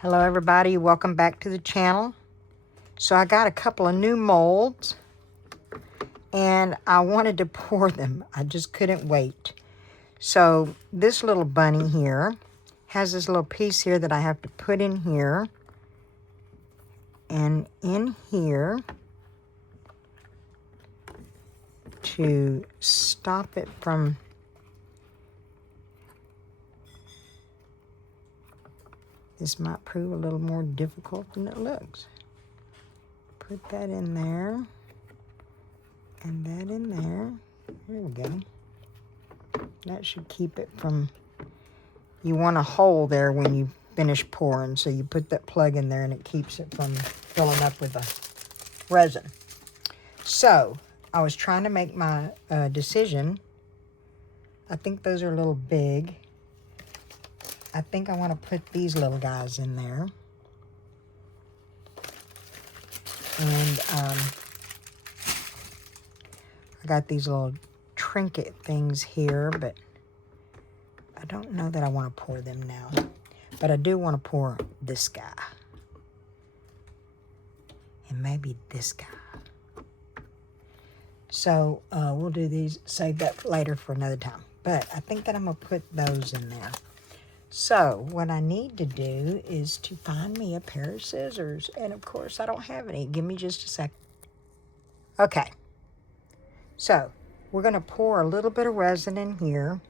Hello everybody, welcome back to the channel. So I got a couple of new molds and I wanted to pour them. I just couldn't wait. So this little bunny here has this little piece here that I have to put in here. And in here to stop it from this might prove a little more difficult than it looks. Put that in there, and that in there. There we go. That should keep it from, you want a hole there when you finish pouring, so you put that plug in there and it keeps it from filling up with the resin. So, I was trying to make my decision. I think those are a little big. I think I want to put these little guys in there. And I got these little trinket things here, but I don't know that I want to pour them now. But I do want to pour this guy. And maybe this guy. So we'll do these, save that later for another time. But I think that I'm going to put those in there. So, what I need to do is to find me a pair of scissors. And, of course, I don't have any. Give me just a second. Okay. So, we're going to pour a little bit of resin in here.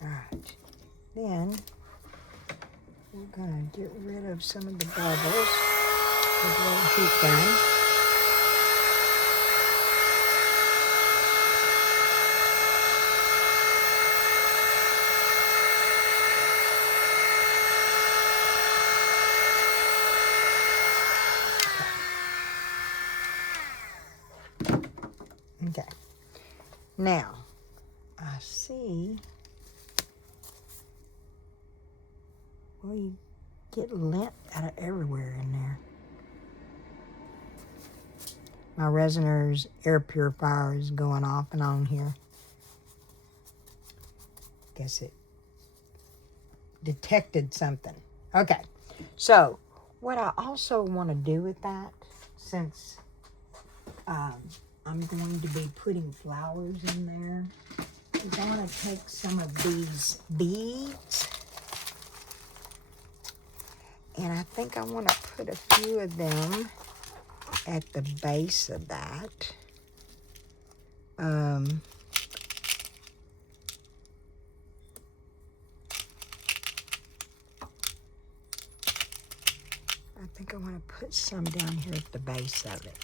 Alright, then we're going to get rid of some of the bubbles with a little heat gun. Okay, now I see. Well, you get lint out of everywhere in there. My resiner's air purifier is going off and on here. Guess it detected something. Okay, so what I also want to do with that, since I'm going to be putting flowers in there, is I want to take some of these beads. And I think I want to put a few of them at the base of that. I think I want to put some down here at the base of it.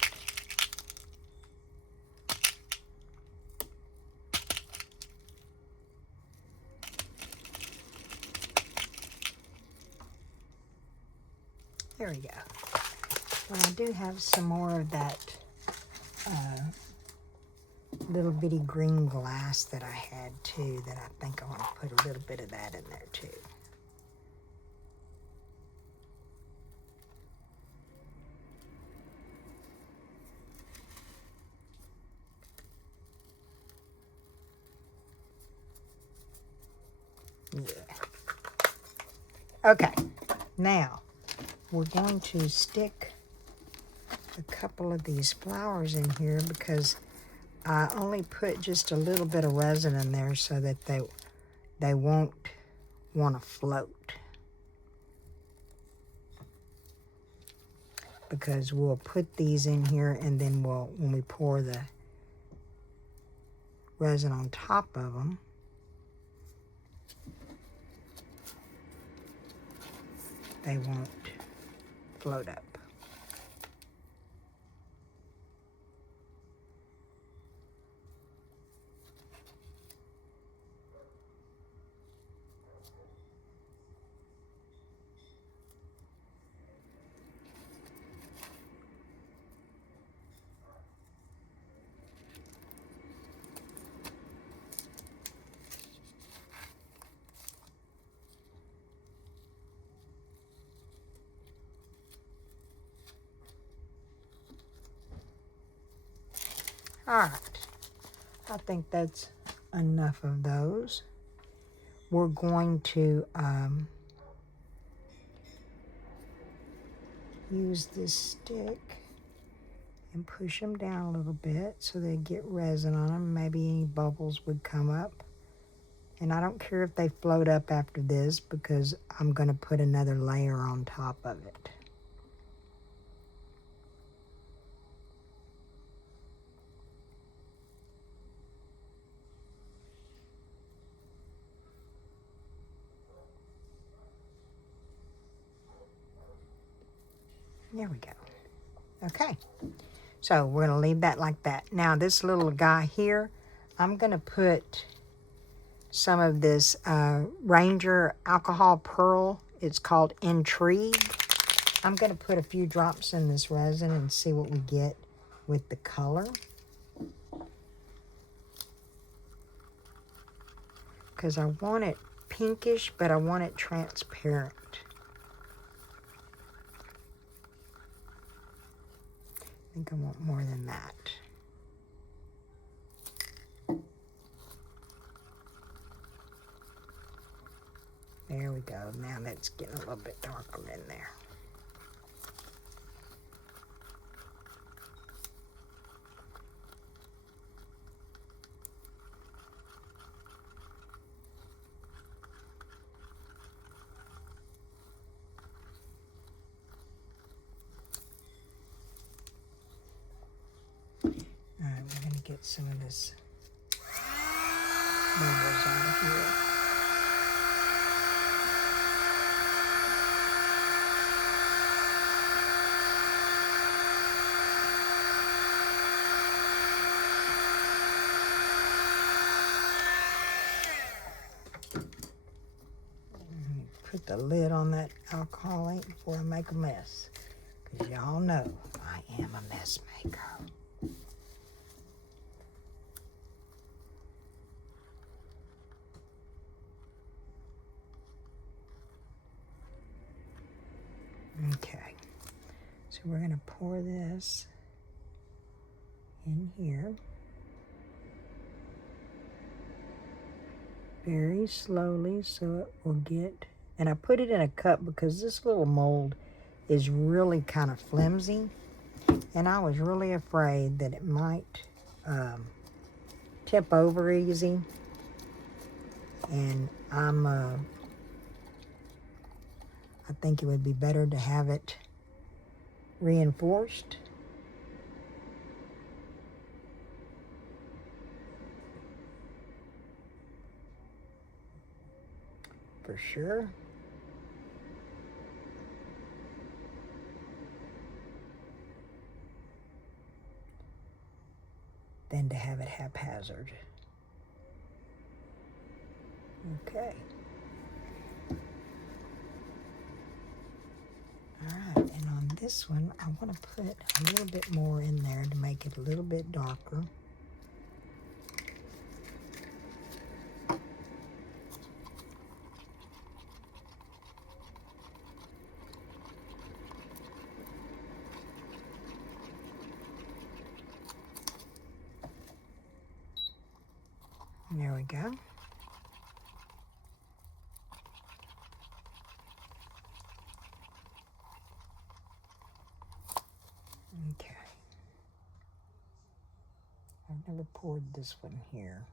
There we go. Well, I do have some more of that little bitty green glass that I had too, that I think I want to put a little bit of that in there too. Yeah. Okay, now we're going to stick a couple of these flowers in here because I only put just a little bit of resin in there so that they won't want to float. Because we'll put these in here and then when we pour the resin on top of them, they won't float up. All right. I think that's enough of those. We're going to use this stick and push them down a little bit so they get resin on them. Maybe any bubbles would come up. And I don't care if they float up after this because I'm going to put another layer on top of it. There we go. Okay. So we're going to leave that like that. Now this little guy here, I'm going to put some of this Ranger alcohol pearl. It's called Intrigue. I'm going to put a few drops in this resin and see what we get with the color. Because I want it pinkish, but I want it transparent. I think I want more than that. There we go. Now that's getting a little bit darker in there. All right, we're going to get some of this bubbles out of here. Put the lid on that alcohol ink before I make a mess. Because y'all know I am a mess maker. Okay, so we're going to pour this in here. Very slowly so it will get, and I put it in a cup because this little mold is really kind of flimsy, and I was really afraid that it might tip over easy, and I think it would be better to have it reinforced. For sure. Than to have it haphazard. Okay. All right, and on this one, I want to put a little bit more in there to make it a little bit darker. There we go. Okay. I've never poured this one here,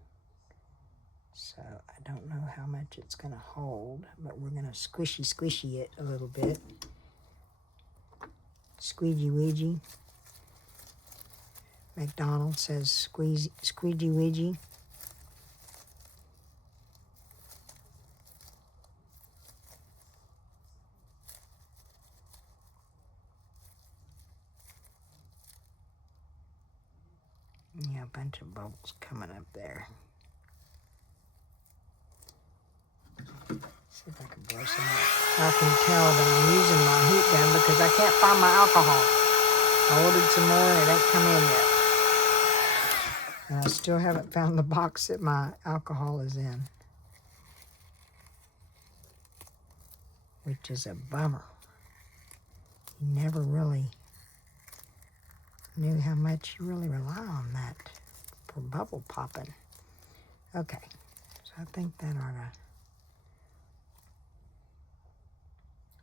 so I don't know how much it's going to hold, but we're going to squishy it a little bit. Squeegee weegee. McDonald's says squeegee weegee. Yeah, a bunch of bubbles coming up there. See if I can blow some up. I can tell that I'm using my heat gun because I can't find my alcohol. I ordered some more and it ain't come in yet. And I still haven't found the box that my alcohol is in, which is a bummer. You never really knew how much you really rely on that for bubble popping. Okay, so I think that ought to,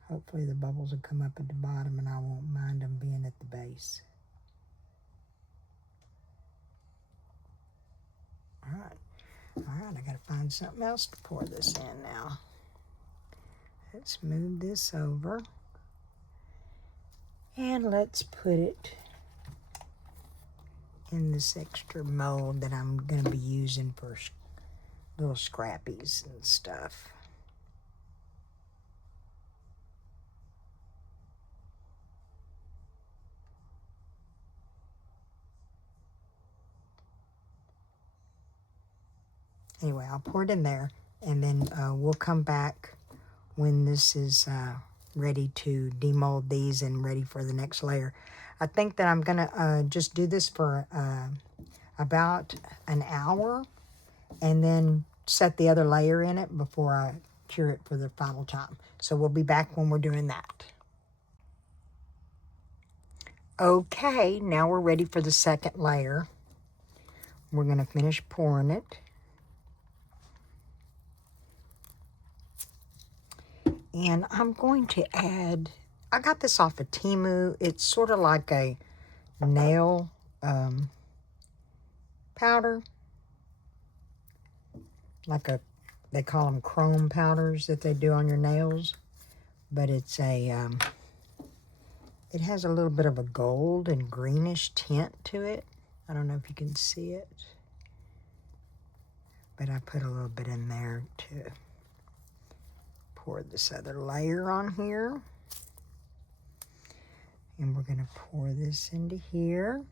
hopefully the bubbles will come up at the bottom and I won't mind them being at the base. All right, I gotta find something else to pour this in now. Let's move this over. And let's put it in this extra mold that I'm gonna be using for little scrappies and stuff. Anyway, I'll pour it in there, and then we'll come back when this is ready to demold these and ready for the next layer. I think that I'm gonna just do this for about an hour, and then set the other layer in it before I cure it for the final time. So we'll be back when we're doing that. Okay, now we're ready for the second layer. We're gonna finish pouring it. And I'm going to add, I got this off of Temu. It's sort of like a nail powder. They call them chrome powders that they do on your nails. But it's a, it has a little bit of a gold and greenish tint to it. I don't know if you can see it. But I put a little bit in there to pour this other layer on here. And we're going to pour this into here.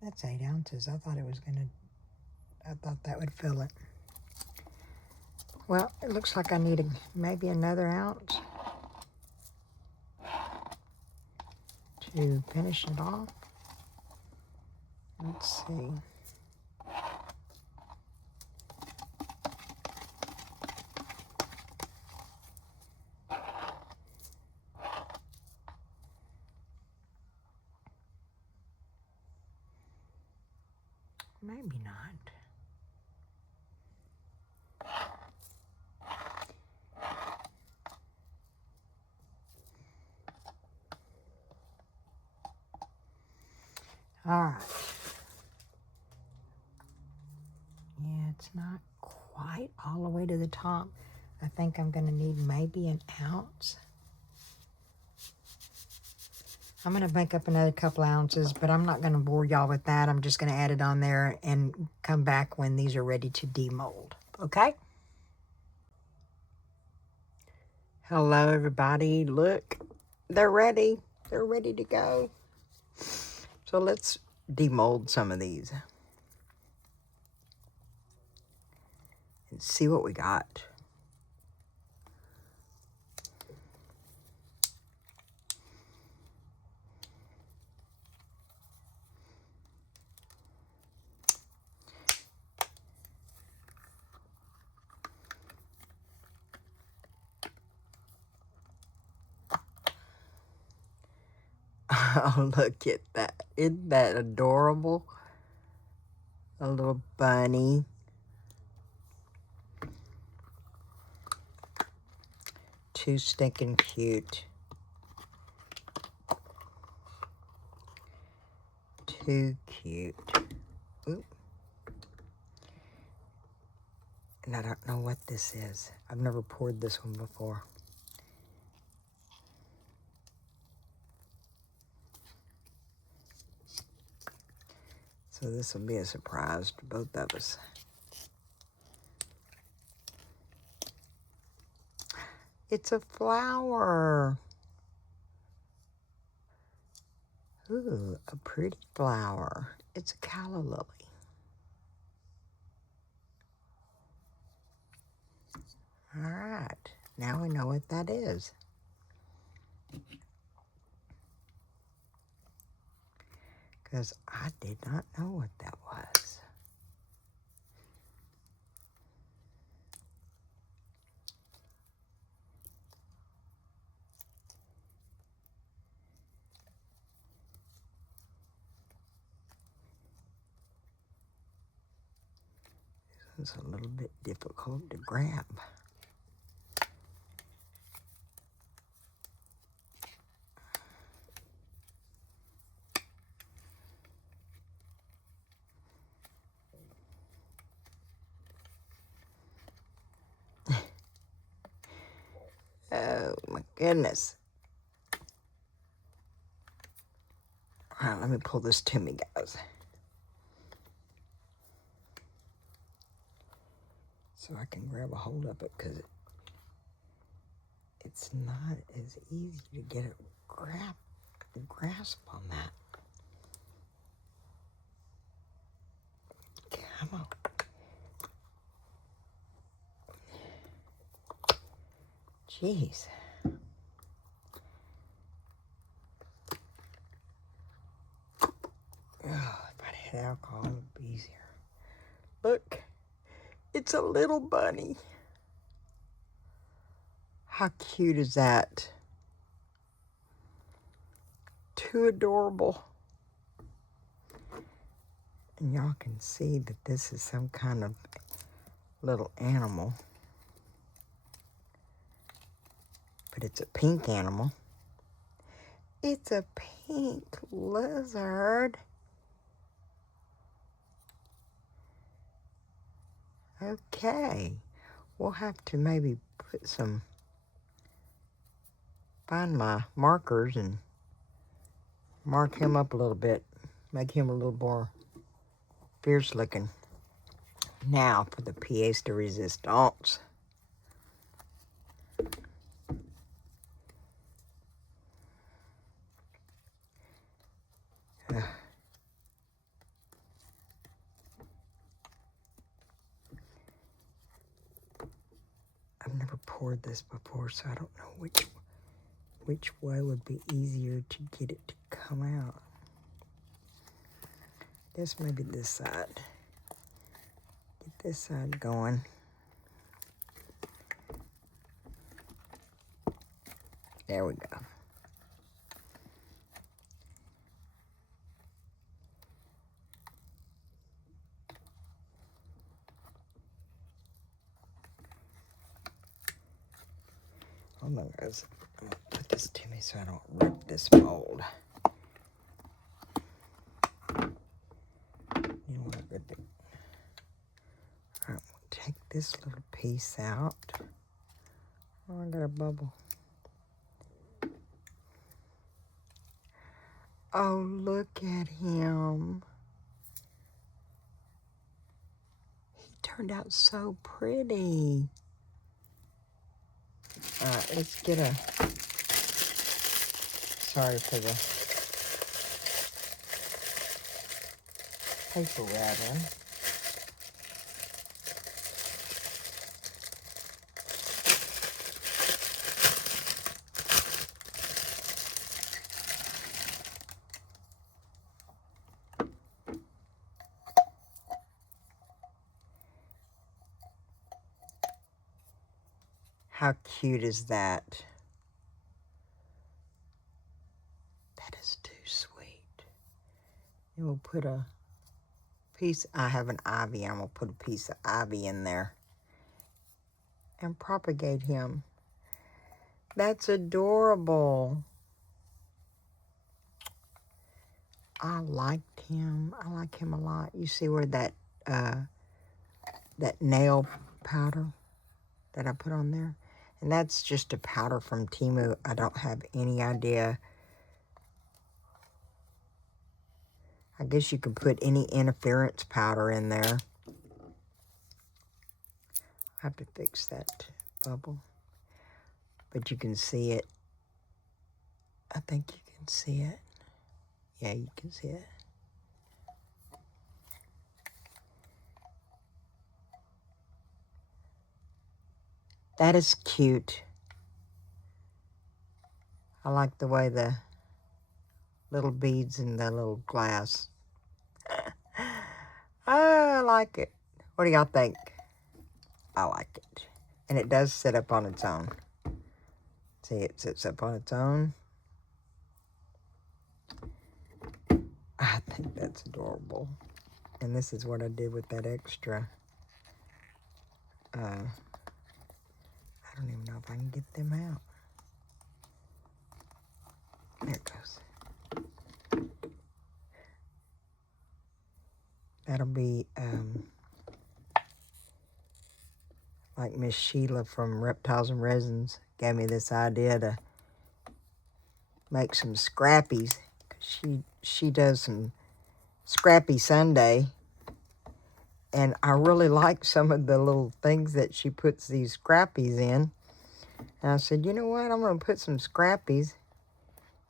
That's 8 ounces. I thought that would fill it. Well, it looks like I need maybe another ounce to finish it off. Let's see. Maybe not. All right. Yeah, it's not quite all the way to the top. I think I'm going to need maybe an ounce. I'm going to make up another couple ounces, but I'm not going to bore y'all with that. I'm just going to add it on there and come back when these are ready to demold. Okay? Hello, everybody. Look, they're ready. They're ready to go. So let's demold some of these and see what we got. Oh, look at that. Isn't that adorable? A little bunny. Too stinking cute. Too cute. Oop. And I don't know what this is. I've never poured this one before. So this will be a surprise to both of us. It's a flower. Ooh, a pretty flower. It's a calla lily. All right, now we know what that is. because I did not know what that was. This one's a little bit difficult to grab. Oh my goodness. All right, let me pull this to me, guys. So I can grab a hold of it, because it's not as easy to get a grasp on that. Come on. Jeez. Oh, if I'd had alcohol, it would be easier. Look, it's a little bunny. How cute is that? Too adorable. And y'all can see that this is some kind of little animal. But it's a pink animal. It's a pink lizard. Okay. We'll have to maybe put find my markers and mark him up a little bit. Make him a little more fierce looking. Now for the pièce de résistance. I've never poured this before, so I don't know which way would be easier to get it to come out. I guess maybe this side. Get this side going. There we go. Hold on, guys. I'm gonna put this to me so I don't rip this mold. You don't want to rip it. All right, we'll take this little piece out. Oh, I got a bubble. Oh, look at him. He turned out so pretty. All right, let's get sorry for the paper rattling. How cute is that? That is too sweet. And we'll put a piece, I have an ivy, I'm gonna put a piece of ivy in there and propagate him. That's adorable. I liked him. I like him a lot. You see where that nail powder that I put on there? And that's just a powder from Temu. I don't have any idea. I guess you could put any interference powder in there. I have to fix that bubble. But you can see it. I think you can see it. Yeah, you can see it. That is cute. I like the way the little beads in the little glass. I like it. What do y'all think? I like it. And it does sit up on its own. See, it sits up on its own. I think that's adorable. And this is what I did with that extra. I don't even know if I can get them out. There it goes. That'll be like Miss Sheila from Reptiles and Resins gave me this idea to make some scrappies. She does some Scrappy Sunday, and I really like some of the little things that she puts these scrappies in. And I said, you know what? I'm going to put some scrappies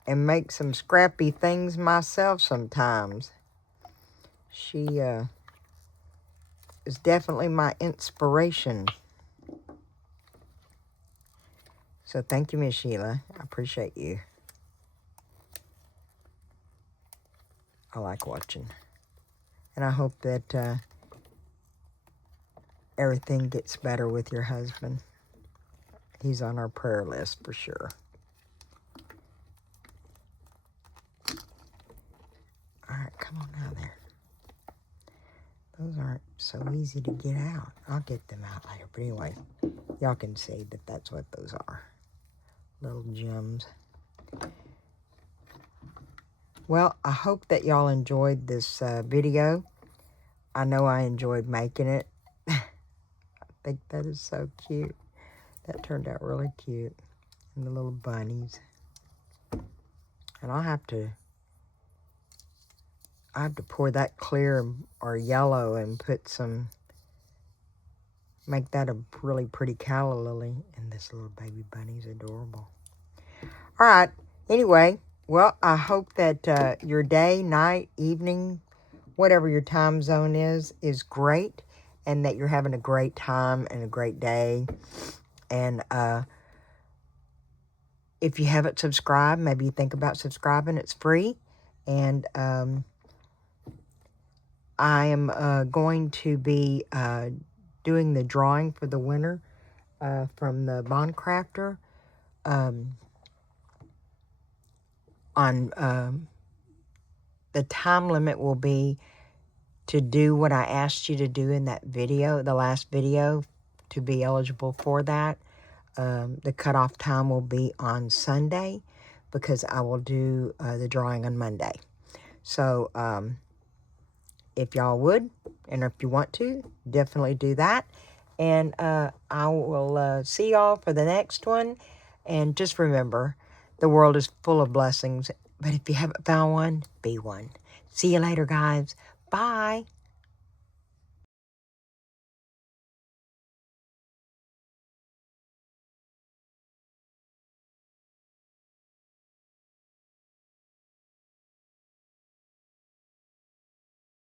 and make some scrappy things myself sometimes. She is definitely my inspiration. So thank you, Miss Sheila. I appreciate you. I like watching. And I hope that everything gets better with your husband. He's on our prayer list for sure. All right, come on now there. Those aren't so easy to get out. I'll get them out later. But anyway, y'all can see that that's what those are. Little gems. Well, I hope that y'all enjoyed this video. I know I enjoyed making it. I think that is so cute. That turned out really cute. And the little bunnies. And I have to pour that clear or yellow and put some, make that a really pretty calla lily. And this little baby bunny's adorable. All right. Anyway, well, I hope that your day, night, evening, whatever your time zone is great. And that you're having a great time and a great day. And if you haven't subscribed, maybe you think about subscribing. It's free. And I am going to be doing the drawing for the winner from the Bondcraftor on the time limit will be to do what I asked you to do in that video, the last video, to be eligible for that. The cutoff time will be on Sunday because I will do the drawing on Monday. So if y'all would, and if you want to, definitely do that. And I will see y'all for the next one. And just remember, the world is full of blessings. But if you haven't found one, be one. See you later, guys. Bye.